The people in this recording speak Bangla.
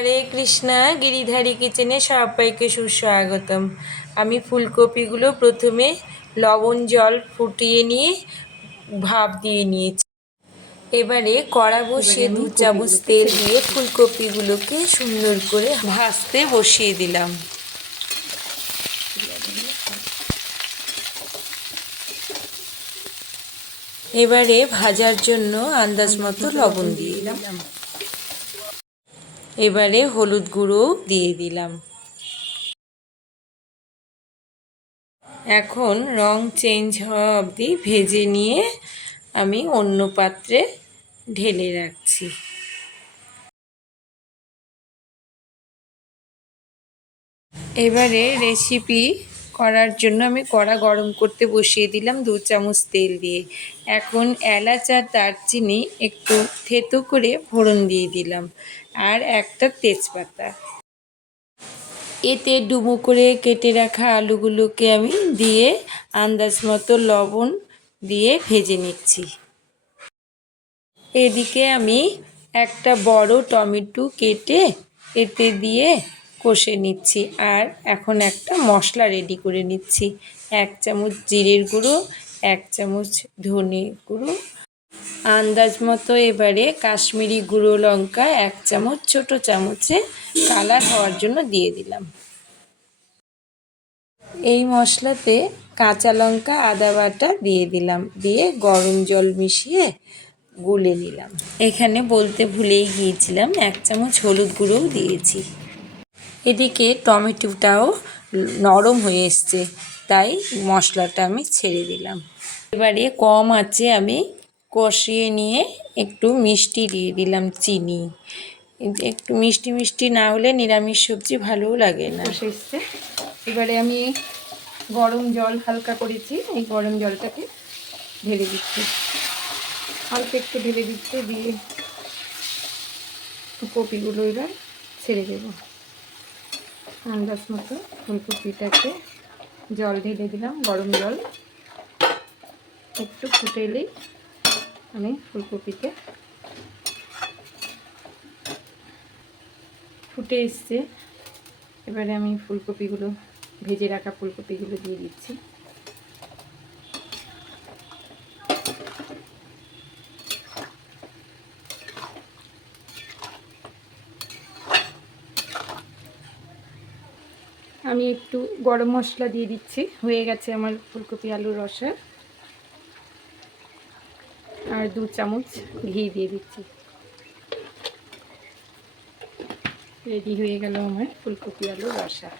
হরে কৃষ্ণা, গিরিধারী কিচেনে সবাইকে সুস্বাগতম। আমি ফুলকপিগুলো প্রথমে লবণ জল ফুটিয়ে নিয়ে ভাপ দিয়ে নিয়েছি। এবারে কড়া বসিয়ে 2 চামচ তেল দিয়ে ফুলকপিগুলোকে সুন্দর করে ভাজতে বসিয়ে দিলাম। এবারে ভাজার জন্য আন্দাজ মতো লবণ দিয়ে দিলাম। এবারে হলুদ গুঁড়ো দিয়ে দিলাম। এখন রং চেঞ্জ হওয়া অবধি ভেজে নিয়ে আমি অন্য পাত্রে ঢেলে রাখছি। এবারে রেসিপি করার জন্য আমি কড়া গরম করতে বসিয়ে দিলাম 2 চামচ তেল দিয়ে। এখন এলাচ আর দারচিনি একটু থেতো করে ফোড়ন দিয়ে দিলাম আর একটা তেজপাতা। এতে ডুমো করে কেটে রাখা আলুগুলোকে আমি দিয়ে আন্দাজ মতো লবণ দিয়ে ভেজে নিচ্ছি। এদিকে আমি একটা বড় টমেটো কেটে এতে দিয়ে কষে নিচ্ছি। আর এখন একটা মশলা রেডি করে নিচ্ছি। 1 চামচ জিরের গুঁড়ো, 1 চামচ ধনে গুঁড়ো, আন্দাজ মতো এবারে কাশ্মীরি গুঁড়ো লঙ্কা 1 চামচ ছোট চামচে কালার হওয়ার জন্য দিয়ে দিলাম। এই মশলাতে কাঁচা লঙ্কা আদা বাটা দিয়ে দিলাম, দিয়ে গরম জল মিশিয়ে গুলে নিলাম। এখানে বলতে ভুলেই গিয়েছিলাম 1 চামচ হলুদ গুঁড়োও দিয়েছি। এদিকে টমেটোটাও নরম হয়ে এসছে, তাই মশলাটা আমি ছেড়ে দিলাম। এবারে কম আঁচে আমি কষিয়ে নিয়ে একটু মিষ্টি দিয়ে দিলাম, চিনি। একটু মিষ্টি মিষ্টি না হলে নিরামিষ সবজি ভালোও লাগে না। কষে এসছে, এবারে আমি গরম জল হালকা করেছি, এই গরম জলটাকে ঢেলে দিচ্ছি। হালকা একটু ঢেলে দিচ্ছে, দিয়ে কপিগুলো এবার ছেড়ে দেব। আন্দাজ মতো ফুলকপিটাকে জল ঢেলে দিলাম, গরম জল। একটু ফুটে এলেই আমি ফুলকপিতে ফুটে এসছে, এবারে আমি ফুলকপিগুলো ভেজে রাখা ফুলকপিগুলো দিয়ে দিচ্ছি। আমি একটু গরম মশলা দিয়ে দিচ্ছি। হয়ে গেছে আমার ফুলকপি আলুর রসা। আর 2 চামচ ঘি দিয়ে দিচ্ছি। রেডি হয়ে গেল আমার ফুলকপি আলুর রসা।